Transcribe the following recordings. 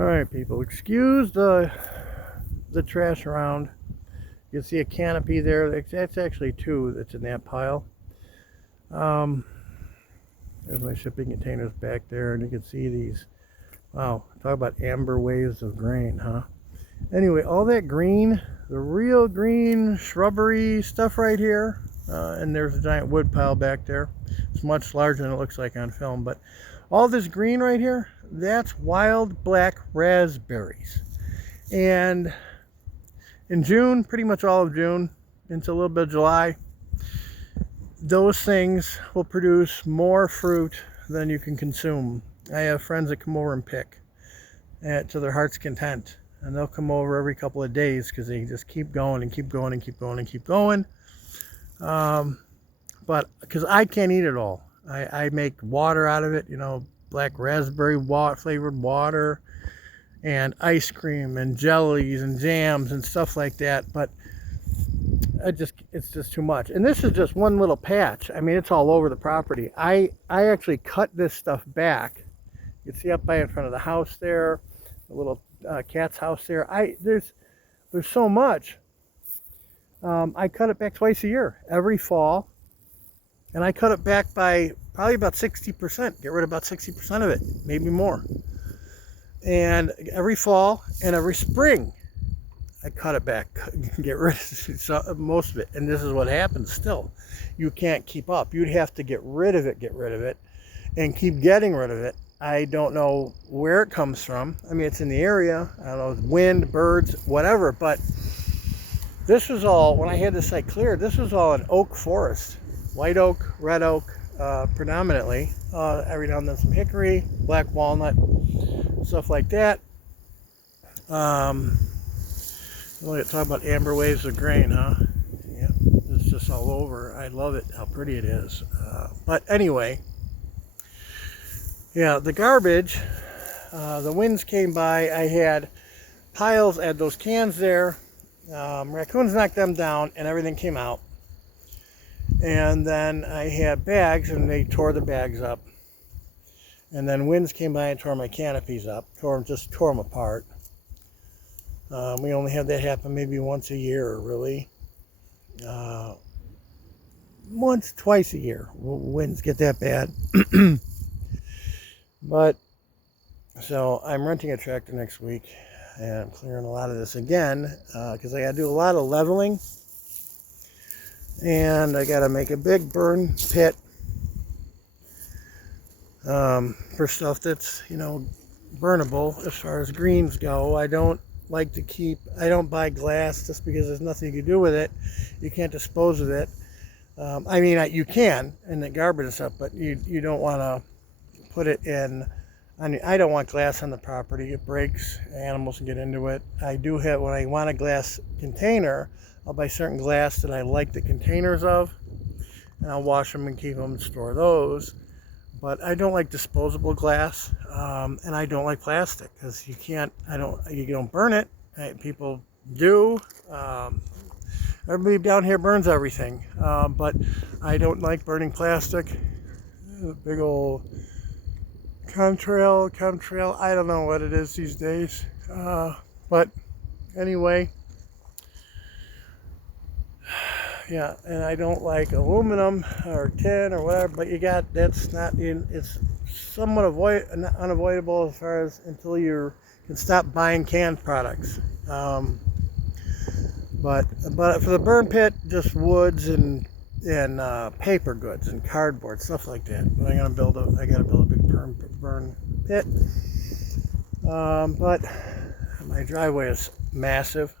All right, people, excuse the trash around. You can see a canopy there. That's actually two that's in that pile. Um, there's my shipping containers back there, and you can see these. Wow, talk about amber waves of grain, huh? Anyway, all that green, the real green shrubbery stuff right here, and there's a giant wood pile back there. It's much larger than it looks like on film, but all this green right here, that's wild black raspberries. And in June, pretty much all of June, into a little bit of July, those things will produce more fruit than you can consume. I have friends that come over and pick to their heart's content, and they'll come over every couple of days because they just keep going and keep going and keep going and keep going. But because I can't eat it all, I make water out of it, you know, black raspberry flavored water and ice cream and jellies and jams and stuff like that. But it's just too much. And this is just one little patch. I mean, it's all over the property. I actually cut this stuff back. You can see up by in front of the house there, the little cat's house there. There's so much. I cut it back twice a year, every fall, and I cut it back by probably about 60%. Get rid of about 60% of it, maybe more. And every fall and every spring, I cut it back, get rid of most of it. And this is what happens still. You can't keep up. You'd have to get rid of it, and keep getting rid of it. I don't know where it comes from. I mean, it's in the area. I don't know, wind, birds, whatever. But this was all, when I had the site cleared, this was all an oak forest. White oak, red oak, predominantly. Every now and then some hickory, black walnut, stuff like that. Look at talk about amber waves of grain, huh? Yeah, it's just all over. I love it, how pretty it is. But anyway, yeah, the garbage, the winds came by. I had piles, I had those cans there. Raccoons knocked them down and everything came out. And then I had bags and they tore the bags up. And then winds came by and tore my canopies up, just tore them apart. We only have that happen maybe once a year, really. Twice a year, winds get that bad. But, so I'm renting a tractor next week, and I'm clearing a lot of this again, because I got to do a lot of leveling. And I got to make a big burn pit for stuff that's, you know, burnable as far as greens go. I don't buy glass just because there's nothing you can do with it. You can't dispose of it. I mean, you can in the garbage and stuff, but you don't want to put it in. I don't want glass on the property. It breaks. Animals can get into it. I do have, when I want a glass container, I'll buy certain glass that I like the containers of, and I'll wash them and keep them and store those. But I don't like disposable glass, and I don't like plastic because you don't burn it. People do. Everybody down here burns everything, but I don't like burning plastic. Big old chemtrail. I don't know what it is these days, but anyway. Yeah, and I don't like aluminum or tin or whatever, but it's somewhat unavoidable as far as until you can stop buying canned products. But for the burn pit, just woods and paper goods and cardboard, stuff like that. But I gotta build a big burn pit. But my driveway is massive.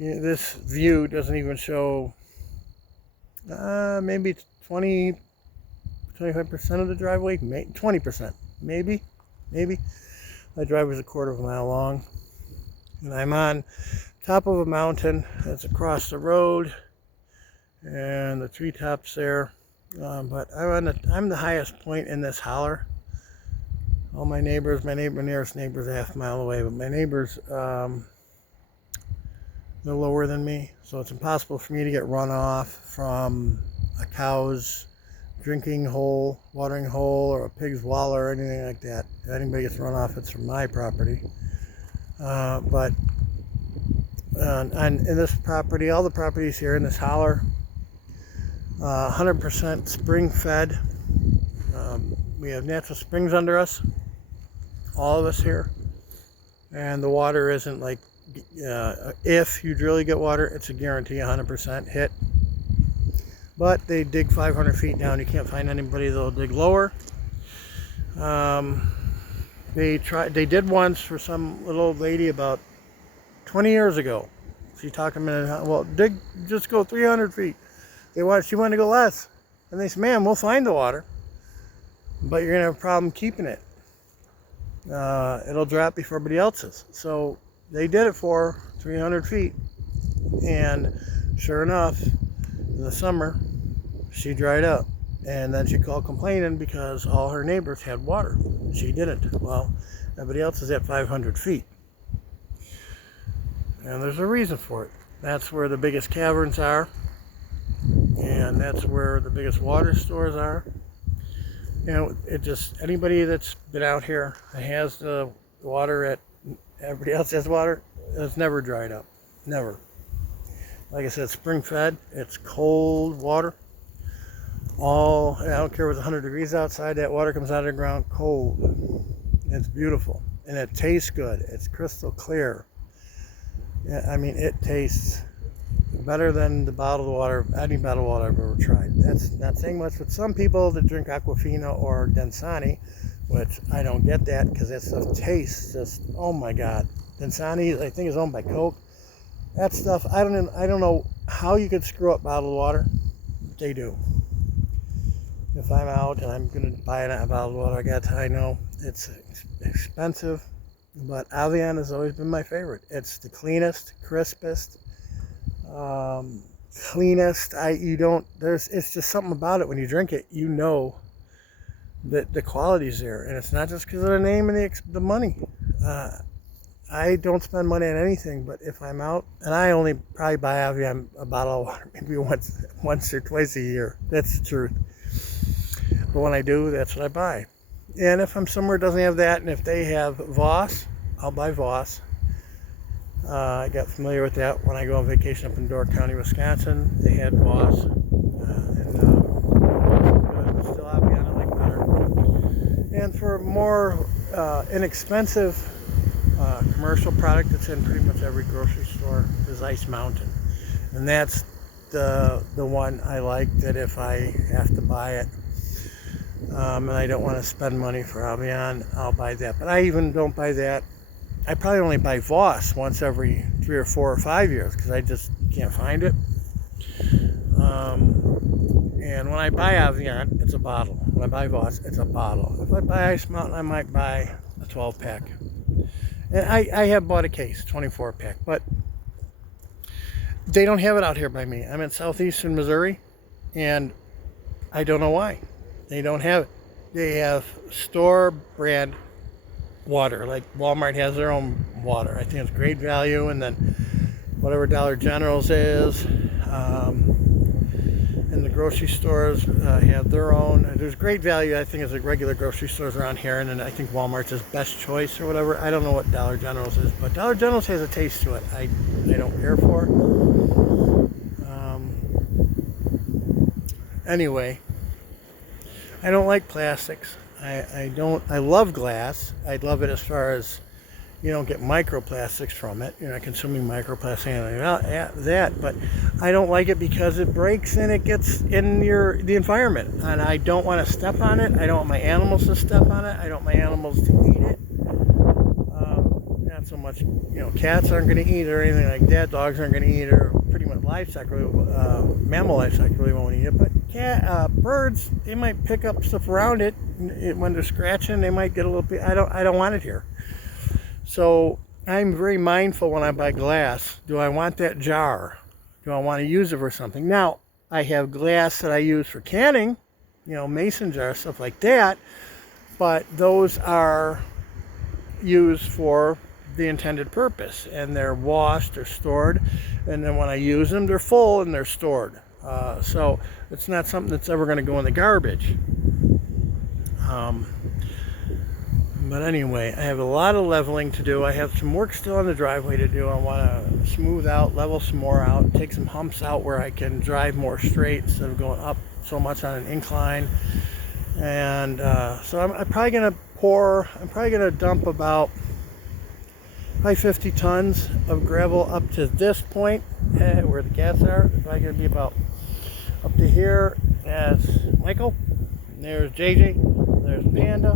This view doesn't even show maybe 25% of the driveway, 20%, maybe. My driveway's a quarter of a mile long, and I'm on top of a mountain that's across the road, and the treetops there. But I'm the highest point in this holler. All my neighbors, my nearest neighbor's a half mile away, but my neighbors, they're lower than me, so it's impossible for me to get runoff from a cow's drinking hole, watering hole, or a pig's wallow or anything like that. If anybody gets run off, it's from my property. But in this property, all the properties here in this holler, 100% spring fed. We have natural springs under us, all of us here, and the water isn't like, if you really get water, it's a guarantee 100% hit. But they dig 500 feet down. You can't find anybody that'll dig lower. They did once for some little old lady about 20 years ago. She talked to me, well, just go 300 feet. She wanted to go less. And they said, ma'am, we'll find the water, but you're gonna have a problem keeping it. It'll drop before everybody else's. So they did it for 300 feet. And sure enough, in the summer, she dried up. And then she called complaining because all her neighbors had water. She didn't. Well, everybody else is at 500 feet. And there's a reason for it. That's where the biggest caverns are. And that's where the biggest water stores are. You know, anybody that's been out here and has the water everybody else has water, it's never dried up. Never. Like I said, spring fed. It's cold water. I don't care if it's 100 degrees outside, that water comes out of the ground cold. It's beautiful. And it tastes good. It's crystal clear. I mean, it tastes better than the bottled water, any bottled water I've ever tried. That's not saying much, but some people that drink Aquafina or Densani, which I don't get that because that stuff tastes just, oh my God. Densani, I think, is owned by Coke. That stuff, I don't know how you could screw up bottled water. They do. If I'm out and I'm going to buy a bottled water, I know it's expensive, but Evian has always been my favorite. It's the cleanest, crispest, cleanest. It's just something about it. When you drink it, you know that the quality's there, and it's not just because of the name and the money. I don't spend money on anything, but if I'm out, and I only probably buy Evian a bottle of water maybe once or twice a year. That's the truth. But when I do, that's what I buy. And if I'm somewhere that doesn't have that, and if they have Voss, I'll buy Voss. I got familiar with that when I go on vacation up in Door County, Wisconsin. They had Voss. Still Evian, I like better. And for a more inexpensive commercial product that's in pretty much every grocery store is Ice Mountain. And that's the one I like, that if I have to buy it, and I don't want to spend money for Evian, I'll buy that. But I even don't buy that. I probably only buy Voss once every 3 or 4 or 5 years because I just can't find it. And when I buy Evian, it's a bottle. When I buy Voss, it's a bottle. If I buy Ice Mountain, I might buy a 12-pack. And I have bought a case, 24-pack, but they don't have it out here by me. I'm in southeastern Missouri, and I don't know why. They don't have it. They have store brand water, like Walmart has their own water. I think it's great value, and then whatever Dollar General's is, and the grocery stores have their own. There's great value, I think, as the regular grocery stores around here, and then I think Walmart's is Best Choice or whatever. I don't know what Dollar General's is, but Dollar General's has a taste to it I don't care for. Anyway, I don't like plastics. I love glass. I love it as far as you don't get microplastics from it. You're not consuming microplastics or anything like that. But I don't like it because it breaks and it gets in the environment. And I don't want to step on it. I don't want my animals to step on it. I don't want my animals to eat it. Not so much, cats aren't going to eat it or anything like that. Dogs aren't going to eat it, or pretty much livestock, mammal livestock really won't eat it. But birds, they might pick up stuff around it. When they're scratching, they might get a little bit. I don't want it here. So I'm very mindful when I buy glass. Do I want that jar? Do I want to use it for something? Now, I have glass that I use for canning, mason jars, stuff like that. But those are used for the intended purpose, and they're washed or stored, and then when I use them, they're full and they're stored. So It's not something that's ever going to go in the garbage. But anyway, I have a lot of leveling to do. I have some work still on the driveway to do. I want to smooth out, level some more out, take some humps out where I can drive more straight instead of going up so much on an incline. And so I'm probably going to dump about probably 50 tons of gravel up to this point where the cats are. It's probably going to be about up to here. That's Michael. There's JJ. There's Panda.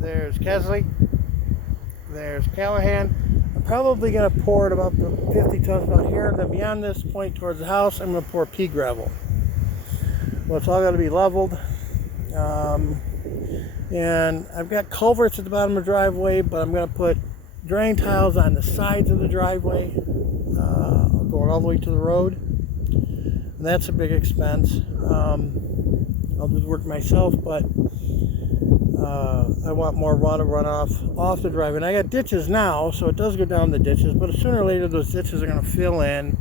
There's Kesley. There's Callahan. I'm probably going to pour it about the 50 tons about here. Then beyond this point towards the house, I'm going to pour pea gravel. Well, it's all got to be leveled. And I've got culverts at the bottom of the driveway, but I'm going to put drain tiles on the sides of the driveway, going all the way to the road. And that's a big expense. I'll do the work myself, but I want more water runoff off the driveway. And I got ditches now, so it does go down the ditches, but sooner or later those ditches are going to fill in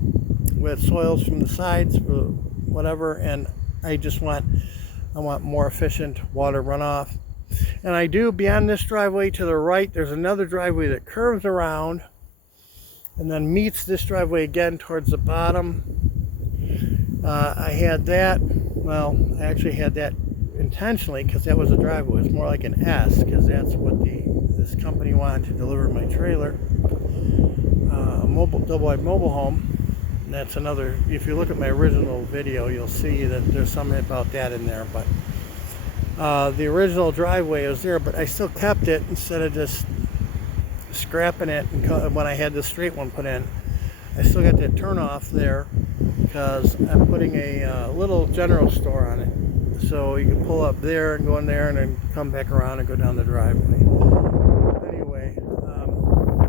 with soils from the sides, or whatever, and I want more efficient water runoff. And I do, beyond this driveway to the right, there's another driveway that curves around and then meets this driveway again towards the bottom. I had that, well, I actually had that intentionally because that was a driveway. It's more like an S because that's what this company wanted to deliver my trailer, a double-wide mobile home. And that's another, if you look at my original video, you'll see that there's something about that in there. But the original driveway was there, but I still kept it instead of just scrapping it. And when I had the straight one put in, I still got that turnoff there because I'm putting a little general store on it. So you can pull up there and go in there and then come back around and go down the driveway. Anyway,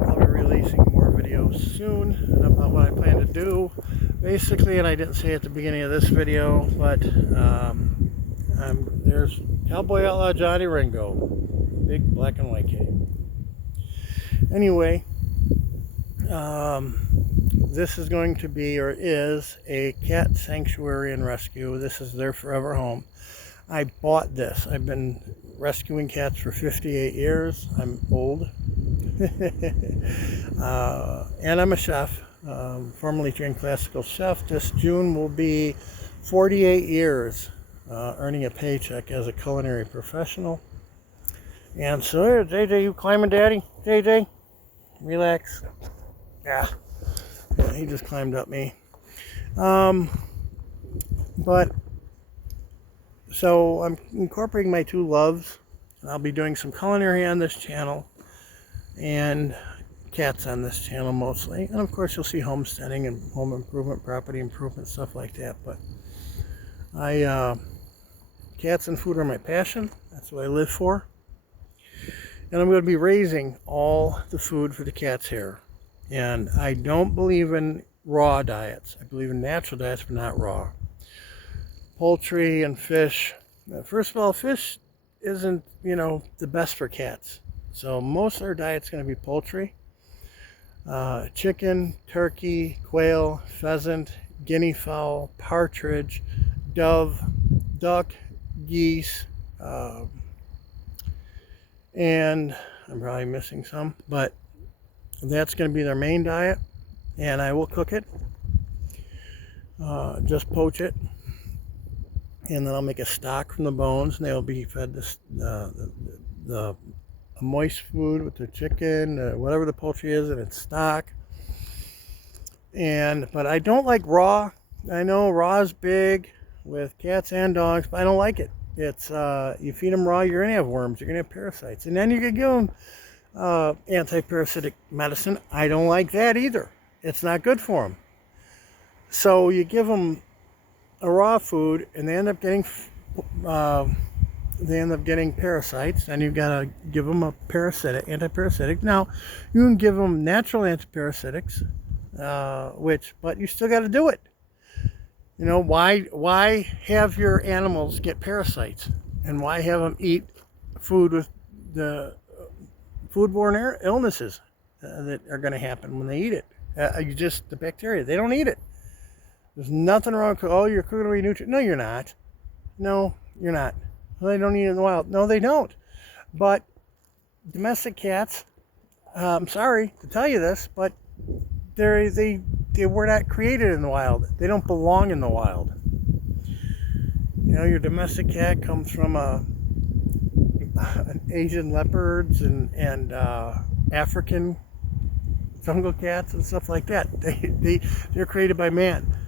I'll be releasing more videos soon about what I plan to do. Basically, and I didn't say at the beginning of this video, but there's Cowboy Outlaw Johnny Ringo, big black and white cape. Anyway, this is going to be, or is, a cat sanctuary and rescue. This is their forever home. I bought this. I've been rescuing cats for 58 years. I'm old. And I'm a chef, formerly trained classical chef. This June will be 48 years earning a paycheck as a culinary professional. And so here, JJ, you climbing, Daddy? JJ, relax. Yeah, he just climbed up me. But so I'm incorporating my two loves. I'll be doing some culinary on this channel and cats on this channel mostly. And of course you'll see homesteading and home improvement, property improvement, stuff like that. But cats and food are my passion. That's what I live for. And I'm going to be raising all the food for the cats here. And I don't believe in raw diets. I believe in natural diets, but not raw. Poultry and fish. First of all, fish isn't, the best for cats. So most of our diet's going to be poultry. Chicken, turkey, quail, pheasant, guinea fowl, partridge, dove, duck, geese, and I'm probably missing some, but that's going to be their main diet. And I will cook it, just poach it, and then I'll make a stock from the bones, and they'll be fed the moist food with the chicken, whatever the poultry is, and its stock. But I don't like raw. I know raw is big with cats and dogs, but I don't like it. It's you feed them raw, you're gonna have worms, you're gonna have parasites, and then you can give them anti-parasitic medicine. I don't like that either. It's not good for them. So you give them a raw food, and they end up getting parasites, and you've got to give them a anti-parasitic. Now, you can give them natural antiparasitics, but you still got to do it. Why have your animals get parasites, and why have them eat food with the foodborne illnesses that are going to happen when they eat it? The bacteria, they don't eat it. There's nothing wrong with, oh, you're cooking away nutrients. No, you're not. No, you're not. Well, they don't eat it in the wild. No, they don't. But domestic cats, I'm sorry to tell you this, but they were not created in the wild. They don't belong in the wild. You know, your domestic cat comes from an Asian leopards and African jungle cats and stuff like that. They're created by man.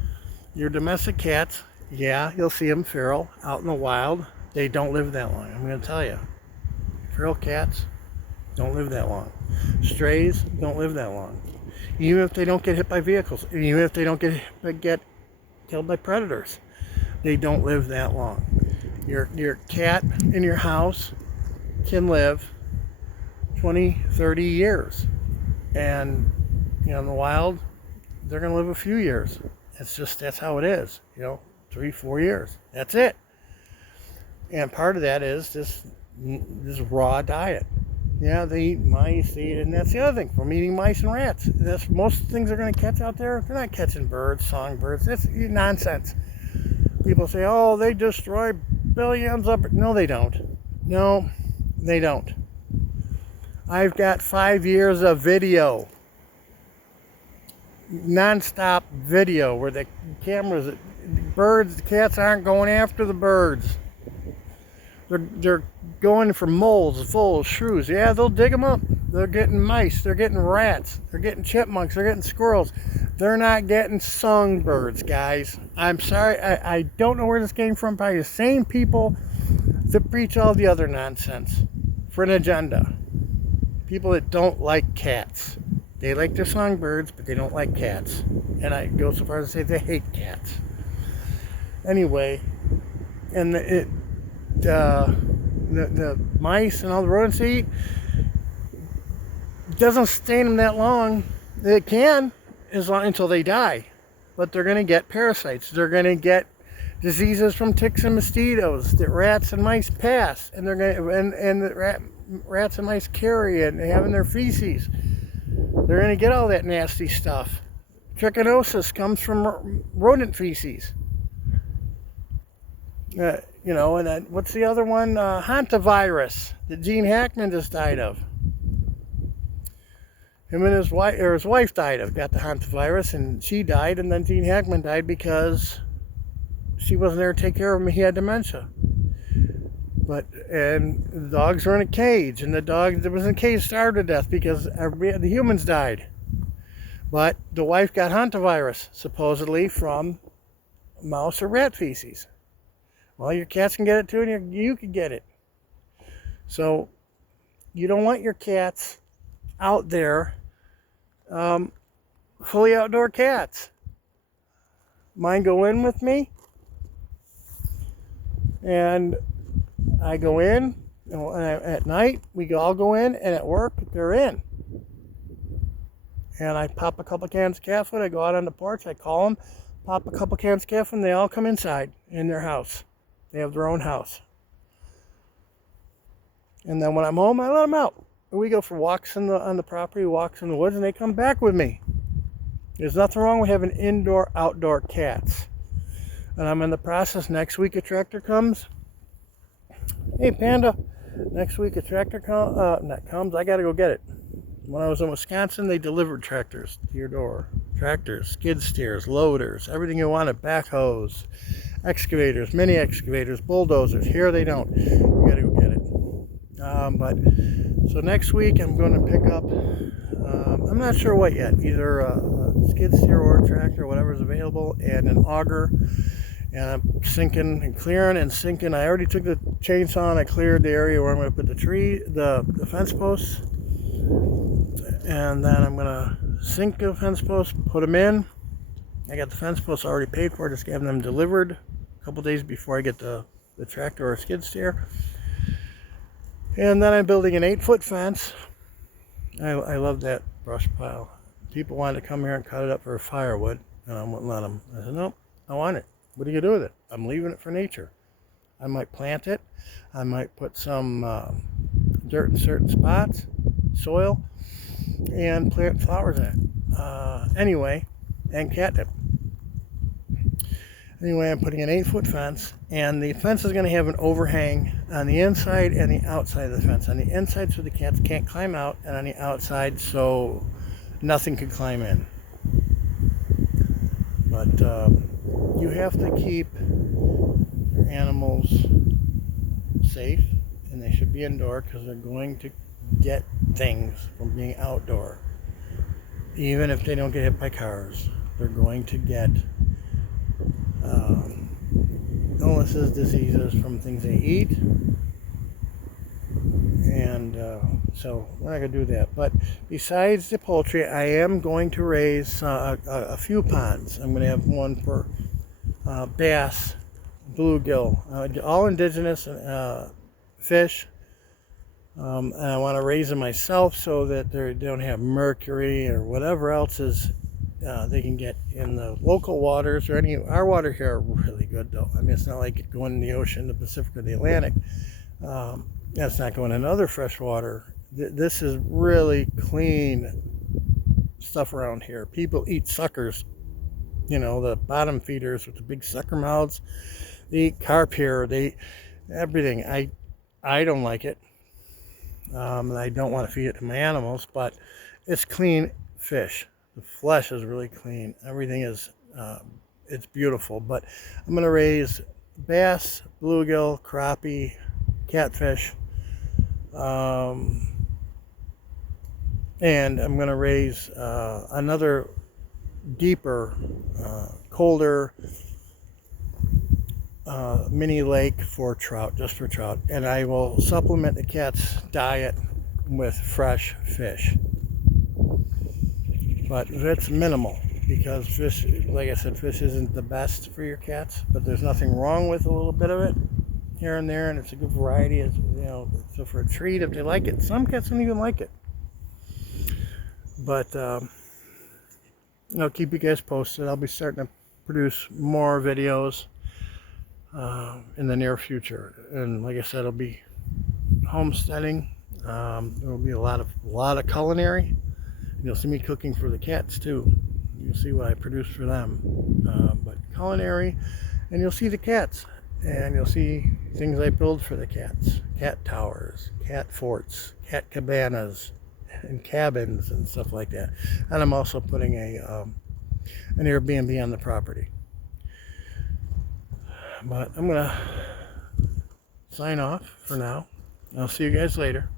Your domestic cats, yeah, you'll see them feral out in the wild. They don't live that long. I'm going to tell you. Feral cats don't live that long. Strays don't live that long. Even if they don't get hit by vehicles, even if they don't get killed by predators, they don't live that long. Your cat in your house can live 20, 30 years. And, you know, in the wild, they're going to live a few years. That's how it is. You know, 3, 4 years. That's it. And part of that is this raw diet. Yeah, they eat mice, and that's the other thing. From eating mice and rats. That's most things they're going to catch out there. They're not catching birds, songbirds. That's nonsense. People say, oh, they destroy billions of... No, they don't. No, they don't. I've got 5 years of video. Non-stop video where the cameras... Birds, the cats aren't going after the birds. They're going for moles, voles, shrews. Yeah, they'll dig them up. They're getting mice. They're getting rats. They're getting chipmunks. They're getting squirrels. They're not getting songbirds, guys. I'm sorry. I don't know where this came from. Probably the same people that preach all the other nonsense for an agenda. People that don't like cats. They like their songbirds, but they don't like cats. And I go so far as to say they hate cats. Anyway, and the mice and all the rodents they eat doesn't sustain them that long. It can, until they die, but they're going to get parasites. They're going to get diseases from ticks and mosquitoes that rats and mice pass, and they're going to, and the rats and mice carry it and have in their feces. They're going to get all that nasty stuff. Trichinosis comes from rodent feces. You know, and then what's the other one? Hantavirus that Gene Hackman just died of. Him and his wife died of, got the hantavirus, and she died, and then Gene Hackman died because she wasn't there to take care of him. He had dementia. And the dogs were in a cage, and the dog that was in a cage starved to death because the humans died. But the wife got hantavirus, supposedly from mouse or rat feces. Well, your cats can get it too, and you can get it. So you don't want your cats out there, fully outdoor cats. Mine go in with me, and I go in, and at night we all go in, and at work they're in. And I pop a couple cans of cat food. I go out on the porch, I call them, pop a couple cans of cat food, and they all come inside in their house. They have their own house. And then when I'm home, I let them out. And we go for walks on the property, walks in the woods, and they come back with me. There's nothing wrong with having indoor-outdoor cats. And I'm in the process. Next week a tractor comes. Hey, Panda. Next week a tractor comes. I got to go get it. When I was in Wisconsin, they delivered tractors to your door. Tractors, skid steers, loaders, everything you wanted, backhoes, excavators, mini excavators, bulldozers. Here they don't. You got to go get it. So next week I'm going to pick up, I'm not sure what yet, either a skid steer or a tractor, whatever's available, and an auger. And I'm sinking and clearing and sinking. I already took the chainsaw and I cleared the area where I'm going to put the fence posts. And then I'm going to sink the fence posts, put them in. I got the fence posts already paid for, just having them delivered a couple days before I get the tractor or skid steer. And then I'm building an 8-foot fence. I love that brush pile. People wanted to come here and cut it up for firewood, and I wouldn't let them. I said, nope, I want it. What are you going to do with it? I'm leaving it for nature. I might plant it. I might put some dirt in certain spots, soil, and plant flowers in it. Anyway, and catnip. Anyway, I'm putting an 8-foot fence, and the fence is going to have an overhang on the inside and the outside of the fence. On the inside so the cats can't climb out, and on the outside so nothing can climb in. But you have to keep your animals safe, and they should be indoor because they're going to get things from being outdoor. Even if they don't get hit by cars, they're going to get illnesses, diseases from things they eat. And so we're not going to do that. But besides the poultry, I am going to raise a few ponds. I'm going to have one for bass, bluegill, all indigenous fish. And I want to raise them myself so that they don't have mercury or whatever else is they can get in the local waters or any. Our water here are really good though. I mean, it's not like going in the ocean, the Pacific or the Atlantic. That's not going in other fresh water. This is really clean stuff around here. People eat suckers, you know, the bottom feeders with the big sucker mouths. They eat carp here. They eat everything. I don't like it. And I don't want to feed it to my animals, but it's clean fish. The flesh is really clean. Everything is, it's beautiful. But I'm going to raise bass, bluegill, crappie, catfish, and I'm going to raise another deeper, colder mini lake for trout, just for trout. And I will supplement the cat's diet with fresh fish. But it's minimal because fish, like I said, fish isn't the best for your cats, but there's nothing wrong with a little bit of it here and there, and it's a good variety. It's, you know, so for a treat if they like it. Some cats don't even like it. But I'll keep you guys posted. I'll be starting to produce more videos in the near future, and like I said, it'll be homesteading. There will be a lot of culinary. You'll see me cooking for the cats too. You'll see what I produce for them, but culinary, and you'll see the cats, and you'll see things I build for the cats: cat towers, cat forts, cat cabanas, and cabins and stuff like that. And I'm also putting an Airbnb on the property. But I'm gonna sign off for now. I'll see you guys later.